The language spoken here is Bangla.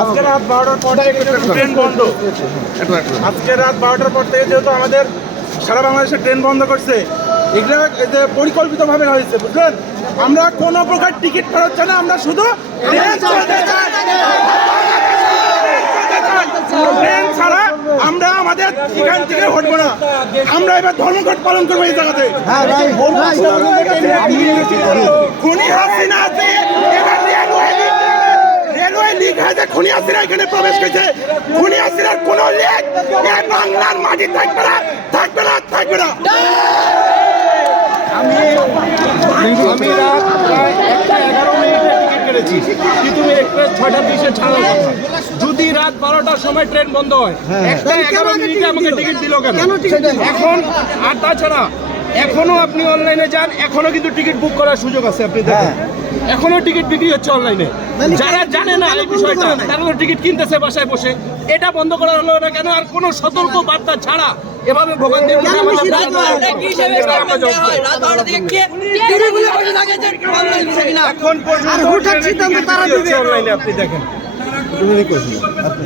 আজকে রাত 12টার পর থেকে ট্রেন বন্ধ। আজকে রাত 12টার পর থেকে যেহেতু আমাদের সারা বাংলাদেশে ট্রেন বন্ধ করছে, এগুলো পরিকল্পিতভাবে হয়েছে, বুঝলেন? আমরা কোনো প্রকার টিকিট ফেরত চাই না, আমরা শুধু ট্রেন ছাড়া আমরা আমাদের এখান থেকে হটবো না। আমরা এবার ধর্মঘট পালন করবো এই জায়গাতে। খুনি হাসিনা আছে, রেলওয়ে লিক হয়েছে, খুনি হাসিনা এখানে প্রবেশ করেছে। খুনি হাসিনার কোন লিক এই বাংলার মাটি থাকবে না, থাকবে না, থাকবে না। আমি রাত প্রায় 1:11 টিকিট কেটেছি, কিন্তু এক্সপ্রেস 6:20 ছাড়ার কথা। যদি রাত 12টার সময় ট্রেন বন্ধ হয়, 1:11 আমাকে টিকিট দিল কেন? এখন আর তাছাড়া এখনো আপনি অনলাইনে যান, এখনো কিন্তু টিকিট বুক করার সুযোগ আছে। আপনি দেখেন এখনো টিকিট বিক্রি হচ্ছে অনলাইনে। যারা জানে না এই বিষয়টা, তারা তো টিকিট কিনতেছে বাসায় বসে। এটা বন্ধ করা হলো না কেন? আর কোনো সতর্ক বার্তা ছাড়া এভাবে ভোগান্তির মধ্যে এখন পর্যন্ত অনলাইনে আপনি দেখেন।